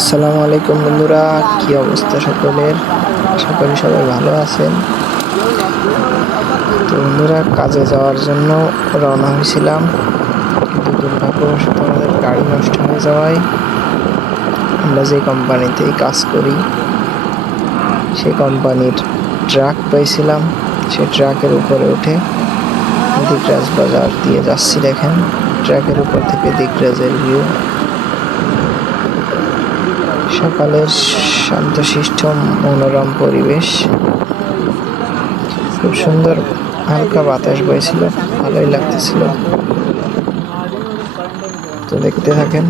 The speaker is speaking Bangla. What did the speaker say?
আসসালামু আলাইকুম বন্ধুরা, কি অবস্থা সকলের? আশা করি সবাই ভালো আছেন। তো বন্ধুরা, কাজে যাওয়ার জন্য রওনা হয়েছিলাম, কিন্তু দুর্ভাগ্যবশত আমাদের গাড়ি নষ্ট হয়ে যাওয়ায় আমরা যে কোম্পানিতেই কাজ করি সেই কোম্পানির ট্রাক পাইছিলাম। সেই ট্রাকের উপরে উঠে দিকরাজ বাজার দিয়ে যাচ্ছি। দেখেন, ট্রাকের উপর থেকে দিকরাজের ভিউ। সকালের শান্তশিষ্ট মনোরম পরিবেশ, খুব সুন্দর হালকা বাতাস বইছিল, ভালোই লাগতেছিল। তো দেখতে থাকেন।